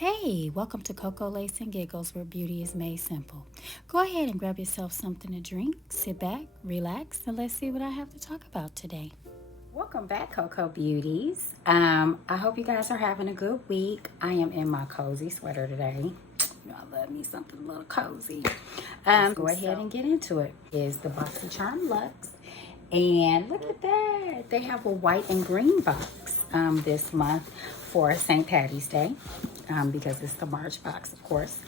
Hey, welcome to Coco Lace and Giggles, where beauty is made simple. Go ahead and grab yourself something to drink, sit back, relax, and let's see what I have to talk about today. Welcome back, Coco Beauties. I hope you guys are having a good week. I am in my cozy sweater today. You know, I love me something a little cozy. Go ahead and get into it. Is the BoxyCharm Luxe. And look at that. They have a white and green box this month for St. Patty's Day because it's the March box, of course.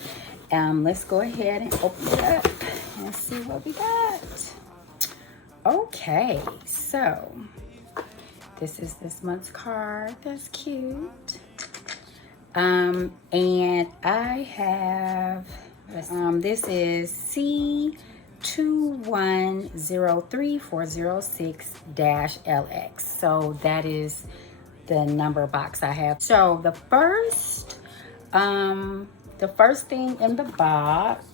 Let's go ahead and open it up and see what we got. Okay, so this is this month's card. That's cute. And I have, this is C2103406-LX. So that is the number box I have. So the first thing in the box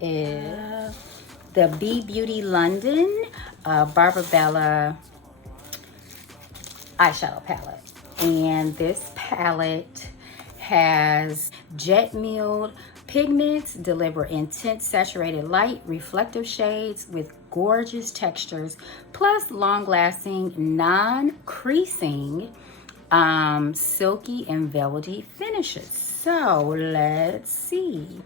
is the B Beauty London Barbabella eyeshadow palette. And this palette has jet milled pigments, deliver intense saturated light, reflective shades with gorgeous textures, plus long-lasting, non-creasing, silky and velvety finishes. So let's see.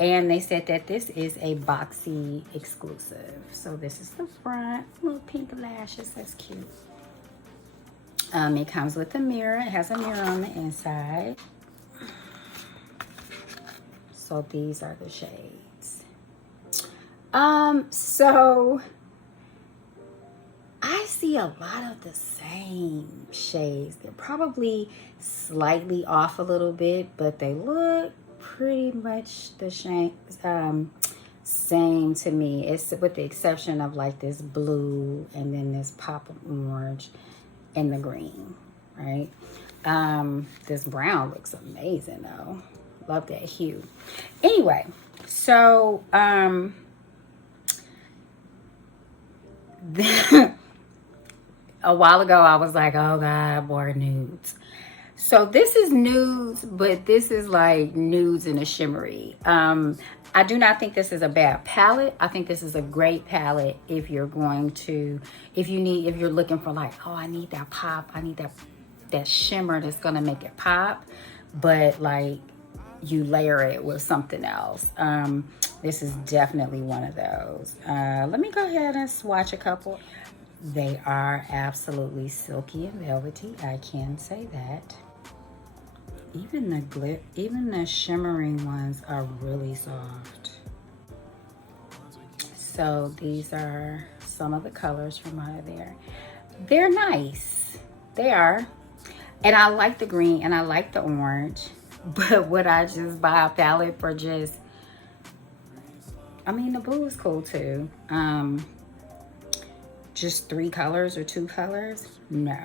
And they said that this is a Boxy exclusive. So this is the front, little pink lashes, that's cute. It comes with a mirror. It has a mirror on the inside. So these are the shades. So I see a lot of the same shades. They're probably slightly off a little bit, but they look pretty much the same to me. It's with the exception of like this blue and then this pop of orange and the green, right? This brown looks amazing though. Love that hue. Anyway, so a while ago I was like, oh God, more nudes. So this is nudes, but this is like nudes in a shimmery. I do not think this is a bad palette. I think this is a great palette if you're going to, if you're looking for like, oh, I need that pop, I need that shimmer that's gonna make it pop, but like you layer it with something else. This is definitely one of those. Let me go ahead and swatch a couple. They are absolutely silky and velvety. I can say that. Even the shimmering ones are really soft. So these are some of the colors from out of there. They're nice. They are. And I like the green and I like the orange. But would I just buy a palette for just, I mean, the blue is cool too. Just 3 colors or 2 colors? No.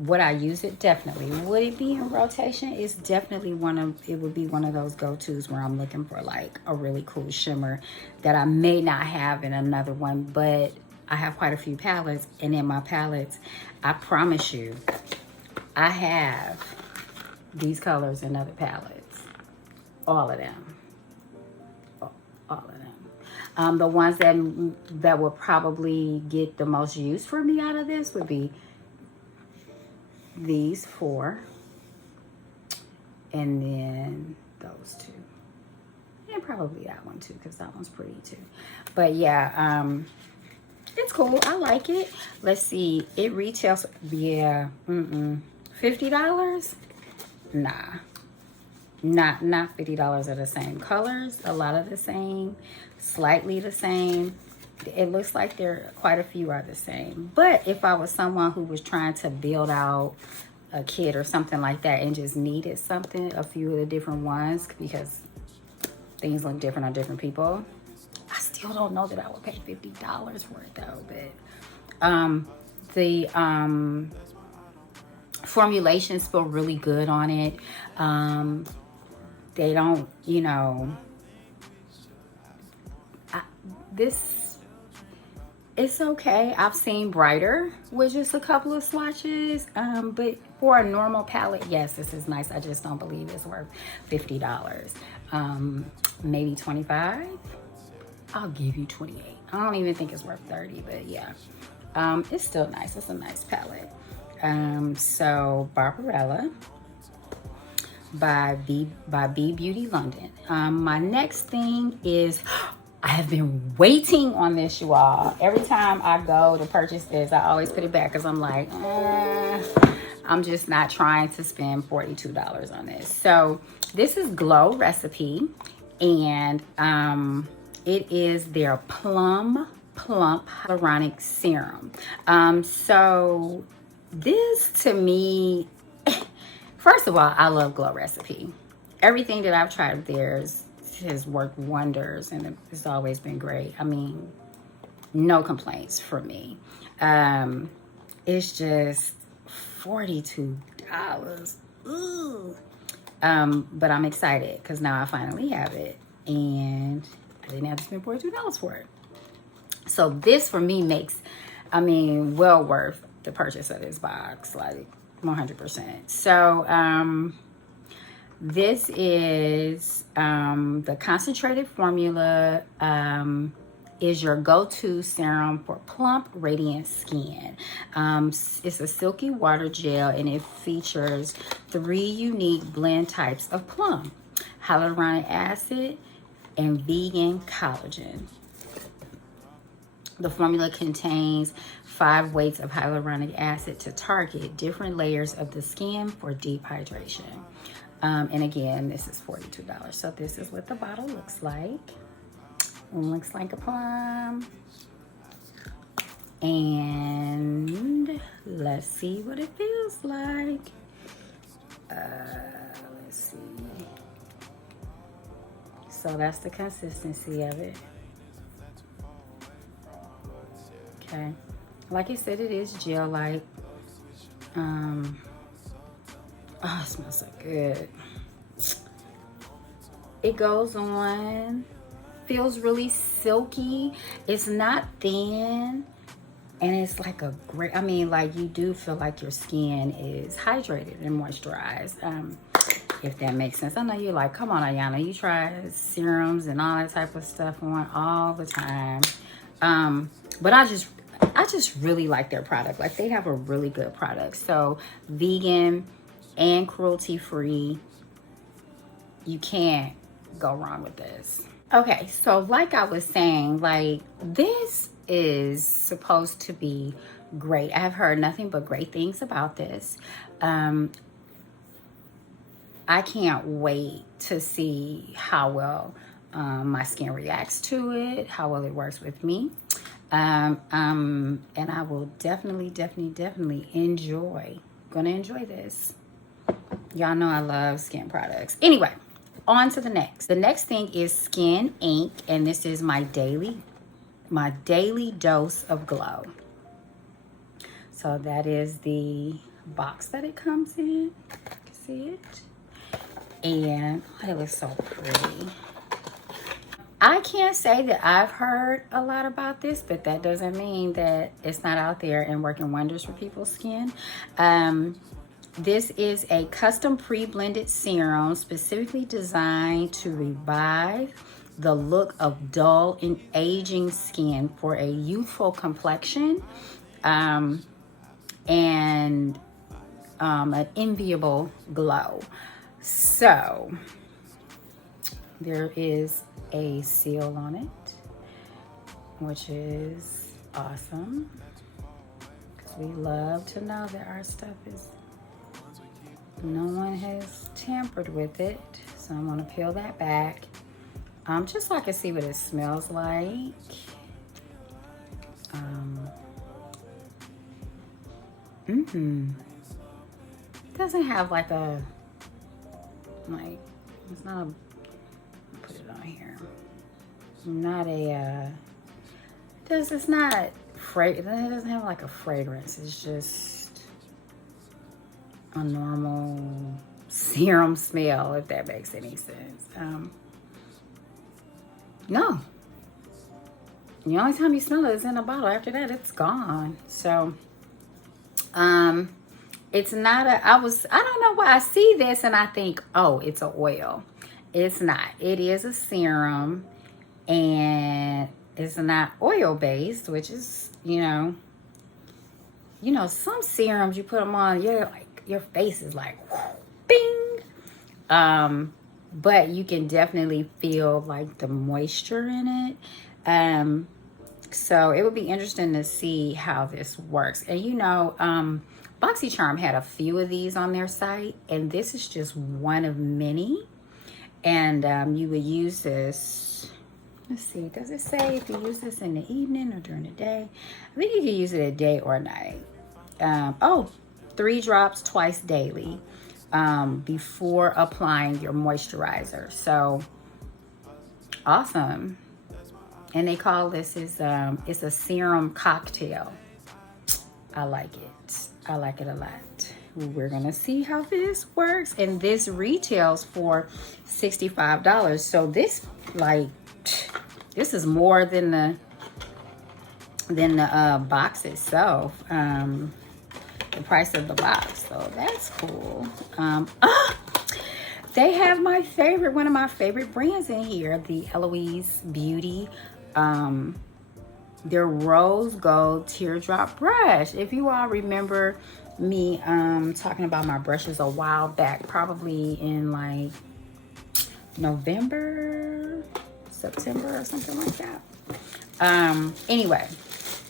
Would I use it? Definitely. Would it be in rotation? It's definitely it would be one of those go-tos where I'm looking for like a really cool shimmer that I may not have in another one, but I have quite a few palettes, and in my palettes, I promise you, I have these colors in other palettes. All of them. All of them. The ones that would probably get the most use for me out of this would be these 4. And then those 2. And probably that one too, because that one's pretty too. But yeah, it's cool. I like it. Let's see. It retails, yeah, $50? Nah, not $50 are the same colors, a lot of the same, slightly the same. It looks like quite a few are the same. But if I was someone who was trying to build out a kit or something like that and just needed something, a few of the different ones, because things look different on different people, I still don't know that I would pay $50 for it though. But the formulations feel really good on it. They don't, you know, it's okay. I've seen brighter with just a couple of swatches, but For a normal palette, yes, this is nice. I just don't believe it's worth $50. Maybe 25. I'll give you 28. I don't even think it's worth 30, but yeah. It's still nice. It's a nice palette. So Barbarella by B Beauty London. My next thing is, I have been waiting on this, you all. Every time I go to purchase this, I always put it back because I'm like, I'm just not trying to spend $42 on this. So this is Glow Recipe, and it is their Plum Plump Hyaluronic Serum. So this, to me, first of all, I love Glow Recipe. Everything that I've tried of theirs has worked wonders, and it's always been great. I mean, no complaints from me. It's just $42. Ooh. But I'm excited because now I finally have it, and I didn't have to spend $42 for it. So this for me makes, I mean, well worth the purchase of this box, like 100%. So this is the concentrated formula, is your go-to serum for plump, radiant skin. It's a silky water gel, and it features 3 unique blend types of plum, hyaluronic acid, and vegan collagen. The formula contains 5 weights of hyaluronic acid to target different layers of the skin for deep hydration. And again, this is $42. So this is what the bottle looks like. It looks like a plum. And let's see what it feels like. Let's see. So that's the consistency of it. Okay. Like I said, it is gel-like. Oh, it smells so good. It goes on, feels really silky. It's not thin, and it's like a great, I mean, like, you do feel like your skin is hydrated and moisturized, if that makes sense. I know you're like, come on, Ayana, you try serums and all that type of stuff on all the time. But I just really like their product. Like, they have a really good product. So vegan and cruelty-free, you can't go wrong with this. Okay, so like I was saying, like, this is supposed to be great. I have heard nothing but great things about this. I can't wait to see how well my skin reacts to it, how well it works with me. And I will definitely gonna enjoy this. Y'all know I love skin products. Anyway, on to the next. The next thing is Skin Ink, and this is my daily dose of glow. So that is the box that it comes in. You can see it. And oh, it looks so pretty. I can't say that I've heard a lot about this, but that doesn't mean that it's not out there and working wonders for people's skin. This is a custom pre-blended serum specifically designed to revive the look of dull and aging skin for a youthful complexion, and an enviable glow. So there is a seal on it, which is awesome, because we love to know that our stuff is, no one has tampered with it. So I'm gonna peel that back, just so I can see what it smells like. It doesn't have like a, like, it's not a, put it on here. Not a, it's not it doesn't have like a fragrance. It's just a normal serum smell, if that makes any sense. No. The only time you smell it is in a bottle. After that, it's gone. So, It's not a, I don't know why I see this and I think, oh, it's an oil. It's not. It is a serum, and it's not oil based, which is, some serums you put them on, your face is like, bing. But you can definitely feel like the moisture in it. So it would be interesting to see how this works. And BoxyCharm had a few of these on their site, and this is just one of many. And you would use this, let's see, does it say if you use this in the evening or during the day? I think you can use it a day or night. 3 drops twice daily before applying your moisturizer. So awesome. And they call this it's a serum cocktail. I like it. I like it a lot. We're gonna see how this works, and this retails for $65. So this is more than the box itself, the price of the box. So that's cool. They have one of my favorite brands in here, the Eloise Beauty, their rose gold teardrop brush. If you all remember me talking about my brushes a while back, probably in like November, September or something like that. Anyway,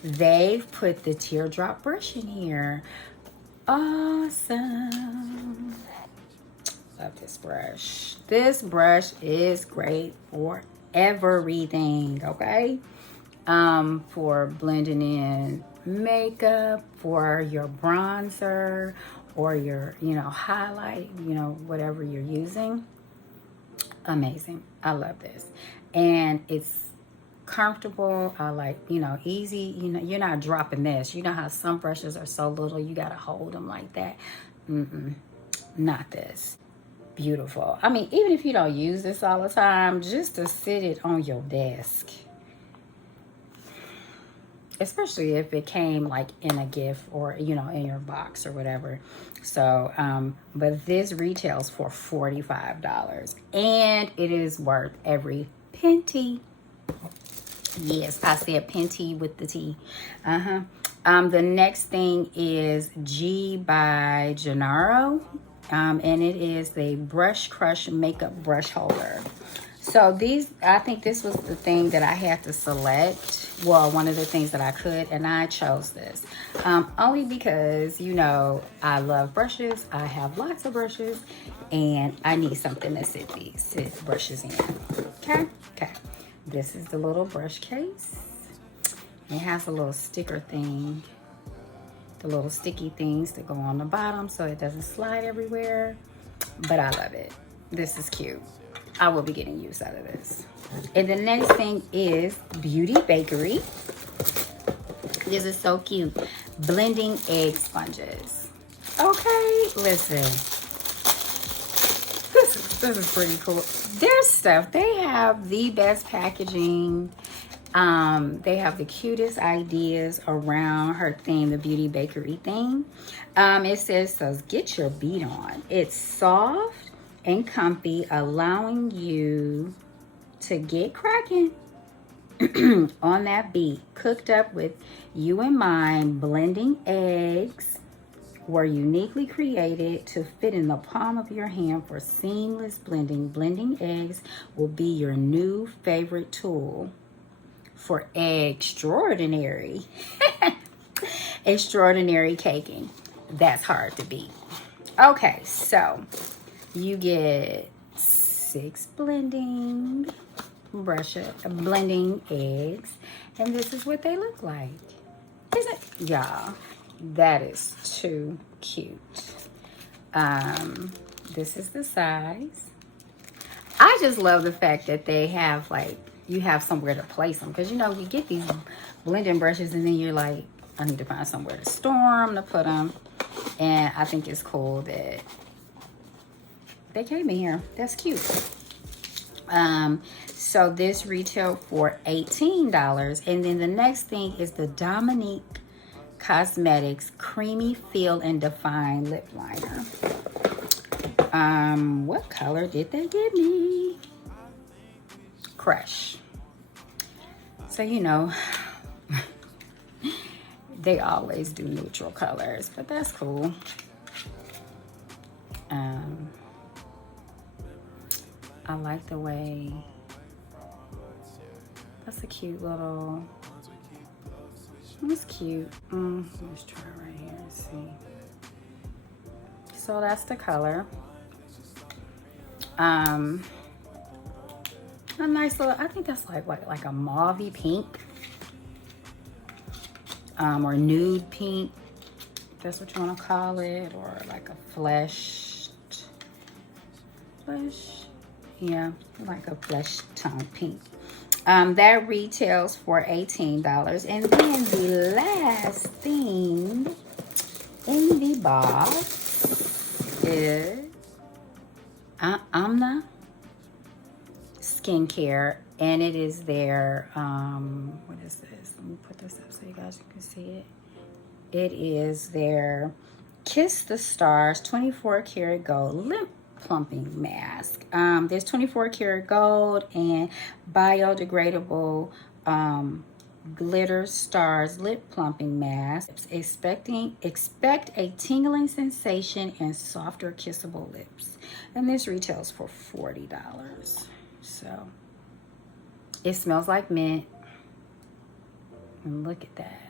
they've put the teardrop brush in here. Awesome. Love this brush. This brush is great for everything, okay? For blending in makeup, for your bronzer, or your, highlight, whatever you're using. Amazing. I love this. And it's comfortable. I like, easy. You're not dropping this. You know how some brushes are so little, you got to hold them like that. Not this. Beautiful. I mean, even if you don't use this all the time, just to sit it on your desk. Especially if it came like in a gift or, in your box or whatever. So, but this retails for $45 and it is worth every penny. Yes, I said penty with the T. The next thing is G by Gennaro. And it is the Brush Crush Makeup Brush Holder. So I think this was the thing that I had to select. Well, one of the things that I could, and I chose this. Only because, I love brushes. I have lots of brushes, and I need something to sit brushes in. Okay? This is the little brush case. It has a little sticker thing. The little sticky things that go on the bottom so it doesn't slide everywhere. But I love it. This is cute. I will be getting use out of this. And the next thing is Bakerie. This is so cute. Blending egg sponges. Okay, listen. This is pretty cool. Their stuff, they have the best packaging. They have the cutest ideas around her theme, the Bakerie thing. It says, get your beat on. It's soft and comfy, allowing you to get cracking on that beat. Cooked up with you in mind, blending eggs were uniquely created to fit in the palm of your hand for seamless blending. Blending eggs will be your new favorite tool for extraordinary caking. That's hard to beat. Okay, so you get 6 blending eggs, and this is what they look like. Isn't it? Y'all, that is too cute. This is the size. I just love the fact that they have you have somewhere to place them, because we get these blending brushes and then you're like, I need to find somewhere to store them, to put them. And I think it's cool that they came in here. That's cute. So this retailed for $18. And then the next thing is the Dominique Cosmetics Creamy Feel and Define Lip Liner. What color did they give me? Crush. So, you know, they always do neutral colors, but that's cool. I like the way, that's a cute little, it's cute. Let's try right here and see. So that's the color. A nice little, I think that's like a mauvey pink, or nude pink, if that's what you want to call it, or like a flesh, yeah, like a flesh tone pink. That retails for $18. And then the last thing in the box is Amna Skincare, and it is their what is this? Let me put this up so you guys can see it. It is their Kiss the Stars 24 karat gold lip plumping mask. There's 24 karat gold and biodegradable glitter stars lip plumping mask. Expect a tingling sensation and softer kissable lips. And this retails for $40. So it smells like mint. And look at that.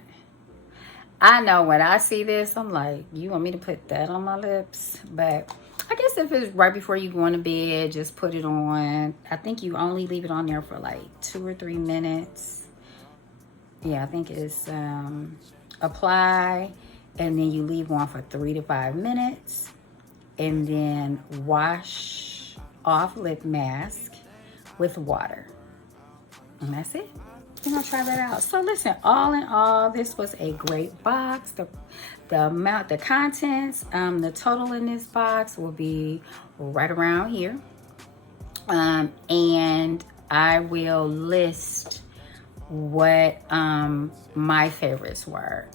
I know when I see this, I'm like, you want me to put that on my lips? But I guess if it's right before you go into bed, just put it on. I think you only leave it on there for like 2 or 3 minutes. Yeah, I think it's apply, and then you leave on for 3 to 5 minutes, and then wash off lip mask with water. And that's it. You're gonna try that out. So listen, all in all, this was a great box. The amount, the contents, the total in this box will be right around here. And I will list what my favorites were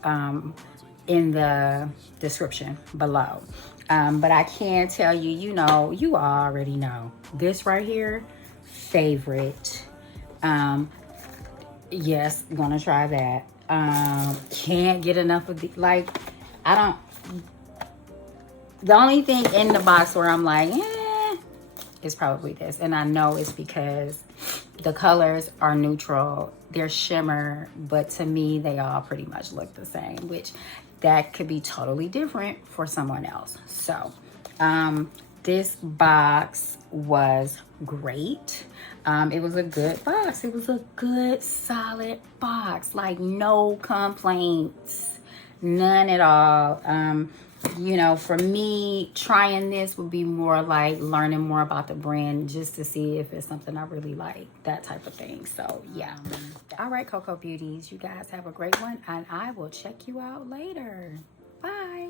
in the description below. But I can tell you, you know, you already know this right here, favorite. Yes, gonna try that. Can't get enough of the, like, the only thing in the box where I'm like, is probably this. And I know it's because the colors are neutral. They're shimmer, but to me, they all pretty much look the same, which that could be totally different for someone else. So, this box was great. It was a good box. It was a good, solid box. Like, no complaints. None at all. You know, for me, trying this would be more like learning more about the brand just to see if it's something I really like. That type of thing. So, yeah. All right, Coco Beauties. You guys have a great one. And I will check you out later. Bye.